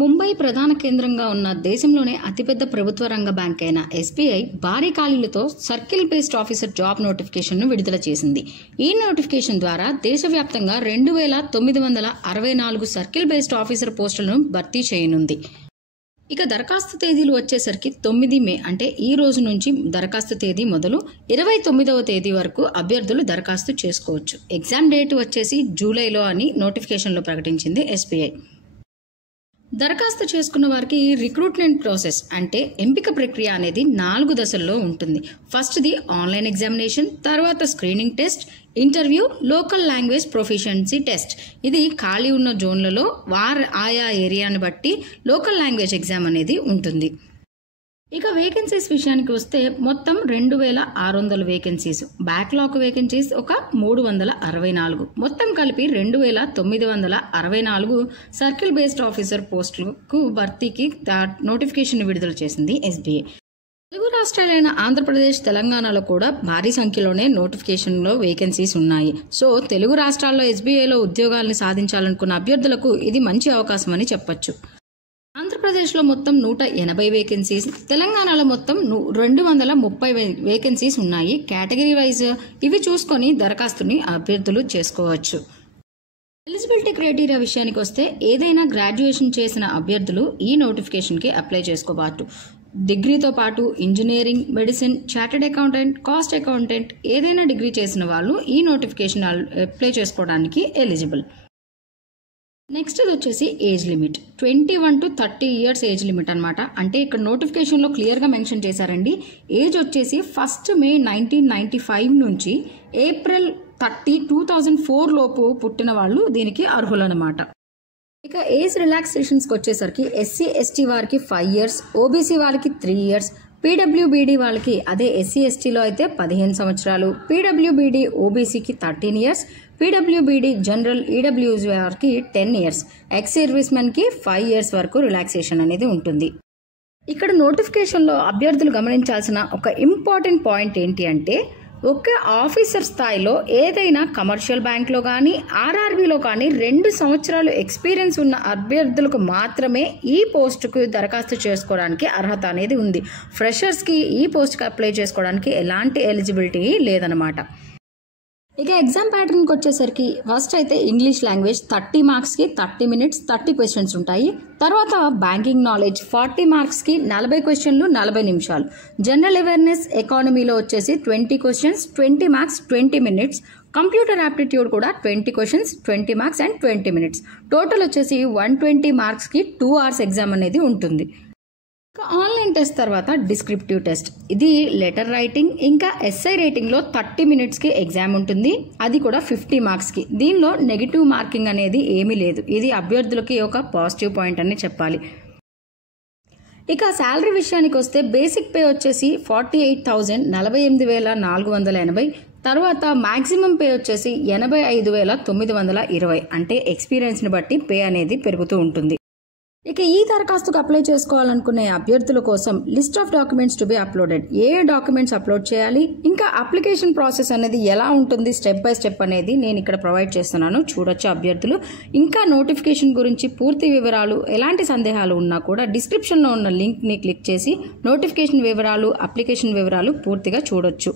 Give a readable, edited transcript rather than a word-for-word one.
ముంబై ప్రధాన కేంద్రంగా ఉన్న దేశంలోనే అతిపెద్ద ప్రభుత్వ రంగ బ్యాంక్ అయిన ఎస్బీఐ భారీ ఖాళీలతో సర్కిల్ బేస్డ్ ఆఫీసర్ జాబ్ నోటిఫికేషన్ను విడుదల చేసింది. ఈ నోటిఫికేషన్ ద్వారా దేశవ్యాప్తంగా 2964 సర్కిల్ బేస్డ్ ఆఫీసర్ పోస్టులను భర్తీ చేయనుంది. ఇక దరఖాస్తు తేదీలు వచ్చేసరికి 9 మే అంటే ఈ రోజు నుంచి దరఖాస్తు తేదీ మొదలు 29వ తేదీ వరకు అభ్యర్థులు దరఖాస్తు చేసుకోవచ్చు. ఎగ్జామ్ డేట్ వచ్చేసి జూలైలో అని నోటిఫికేషన్లో ప్రకటించింది ఎస్బీఐ. దరఖాస్తు చేసుకున్న వారికి రిక్రూట్మెంట్ ప్రాసెస్ అంటే ఎంపిక ప్రక్రియ అనేది 4 దశల్లో ఉంటుంది. ఫస్ట్ది ఆన్లైన్ ఎగ్జామినేషన్, తర్వాత screening test, interview, local language proficiency test. ఇది ఖాళీ ఉన్న జోన్లలో ఆయా ఏరియాని బట్టి లోకల్ లాంగ్వేజ్ ఎగ్జామ్ అనేది ఉంటుంది. ఇక వేకెన్సీస్ విషయానికి వస్తే మొత్తం 2600 వేకెన్సీస్, బ్యాక్లాగ్ వేకెన్సీస్ ఒక 364, మొత్తం కలిపి 2964 సర్కిల్ బేస్డ్ ఆఫీసర్ పోస్టులకు భర్తీకి నోటిఫికేషన్ విడుదల చేసింది ఎస్బీఐ. తెలుగు రాష్ట్రాలైన ఆంధ్రప్రదేశ్, తెలంగాణలో కూడా భారీ సంఖ్యలోనే నోటిఫికేషన్లో వేకెన్సీస్ ఉన్నాయి. సో తెలుగు రాష్ట్రాల్లో ఎస్బీఐలో ఉద్యోగాలను సాధించాలనుకున్న అభ్యర్థులకు ఇది మంచి అవకాశం అని చెప్పొచ్చు. ఆంధ్రప్రదేశ్లో మొత్తం 180 వేకెన్సీస్, తెలంగాణలో మొత్తం 230 వేకెన్సీస్ ఉన్నాయి. కేటగిరీ వైజ్ ఇవి చూసుకొని దరఖాస్తుని అభ్యర్థులు చేసుకోవచ్చు. ఎలిజిబిలిటీ క్రైటీరియా విషయానికి వస్తే ఏదైనా గ్రాడ్యుయేషన్ చేసిన అభ్యర్థులు ఈ నోటిఫికేషన్కి అప్లై చేసుకోవచ్చు. డిగ్రీతో పాటు engineering, medicine, chartered accountant, cost accountant ఏదైనా డిగ్రీ చేసిన వాళ్ళు ఈ నోటిఫికేషన్ అప్లై చేసుకోవడానికి ఎలిజిబుల్. నెక్స్ట్ వచ్చేసి age limit 21 to 30 years age limit అనమాట. అంటే ఇక్కడ నోటిఫికేషన్లో క్లియర్గా మెన్షన్ చేశారండి. ఏజ్ వచ్చేసి 1 మే 1995 నుంచి ఏప్రిల్ 30, 2004 లోపు పుట్టిన వాళ్ళు దీనికి అర్హులన్నమాట. ఇక ఏజ్ రిలాక్సేషన్స్కి వచ్చేసరికి ఎస్సీ ఎస్టీ వారికి 5 ఇయర్స్, ఓబీసీ వాళ్ళకి 3 ఇయర్స్, పీడబ్ల్యూబీడీ వాళ్ళకి అదే ఎస్సీ ఎస్టీలో అయితే 15 సంవత్సరాలు, PWBD ఓబీసీకి 13 years, PWBD general EWG వారికి 10 ఇయర్స్, ఎక్స్ సర్వీస్ మెన్కి 5 ఇయర్స్ వరకు రిలాక్సేషన్ అనేది ఉంటుంది. ఇక్కడ నోటిఫికేషన్లో అభ్యర్థులు గమనించాల్సిన ఒక ఇంపార్టెంట్ పాయింట్ ఏంటి అంటే ఒక ఆఫీసర్ స్థాయిలో ఏదైనా కమర్షియల్ బ్యాంక్లో కానీ ఆర్ఆర్బీలో కానీ 2 సంవత్సరాలు ఎక్స్పీరియన్స్ ఉన్న అభ్యర్థులకు మాత్రమే ఈ పోస్టుకు దరఖాస్తు చేసుకోవడానికి అర్హత అనేది ఉంది. ఫ్రెషర్స్కి ఈ పోస్ట్కి అప్లై చేసుకోవడానికి ఎలాంటి ఎలిజిబిలిటీ లేదనమాట. ఇక ఎగ్జామ్ ప్యాటర్న్కి వచ్చేసరికి ఫస్ట్ అయితే ఇంగ్లీష్ లాంగ్వేజ్ 30 మార్క్స్కి 30 మినిట్స్ 30 క్వశ్చన్స్ ఉంటాయి. తర్వాత బ్యాంకింగ్ నాలెడ్జ్ 40 మార్క్స్కి 40 క్వశ్చన్లు 40 నిమిషాలు. జనరల్ అవేర్నెస్ ఎకానమీలో వచ్చేసి 20 questions 20 marks 20 minutes. Computer aptitude కూడా 20 questions 20 marks and 20 minutes. Total వచ్చేసి 120 మార్క్స్కి 2 hours ఎగ్జామ్ అనేది ఉంటుంది. ఆన్లైన్ టెస్ట్ తర్వాత డిస్క్రిప్టివ్ టెస్ట్, ఇది లెటర్ రైటింగ్ ఇంకా ఎస్ఐ రైటింగ్లో 30 మినిట్స్కి ఎగ్జామ్ ఉంటుంది. అది కూడా 50 మార్క్స్కి. దీనిలో నెగిటివ్ మార్కింగ్ అనేది ఏమీ లేదు. ఇది అభ్యర్థులకి ఒక పాజిటివ్ పాయింట్ అని చెప్పాలి. ఇక శాలరీ విషయానికి వస్తే బేసిక్ పే వచ్చేసి 48,000 48,480. తర్వాత మ్యాక్సిమం పే వచ్చేసి 85,920. అంటే ఎక్స్పీరియన్స్ని బట్టి పే అనేది పెరుగుతూ ఉంటుంది. ఇక ఈ దరఖాస్తుకు అప్లై చేసుకోవాలనుకునే అభ్యర్థుల కోసం list of documents to be uploaded, A documents upload చేయాలి, ఇంకా అప్లికేషన్ ప్రాసెస్ అనేది ఎలా ఉంటుంది స్టెప్ బై స్టెప్ అనేది నేను ఇక్కడ ప్రొవైడ్ చేస్తున్నాను, చూడొచ్చు అభ్యర్థులు. ఇంకా నోటిఫికేషన్ గురించి పూర్తి వివరాలు, ఎలాంటి సందేహాలు ఉన్నా కూడా డిస్క్రిప్షన్లో ఉన్న లింక్ని క్లిక్ చేసి నోటిఫికేషన్ వివరాలు, అప్లికేషన్ వివరాలు పూర్తిగా చూడొచ్చు.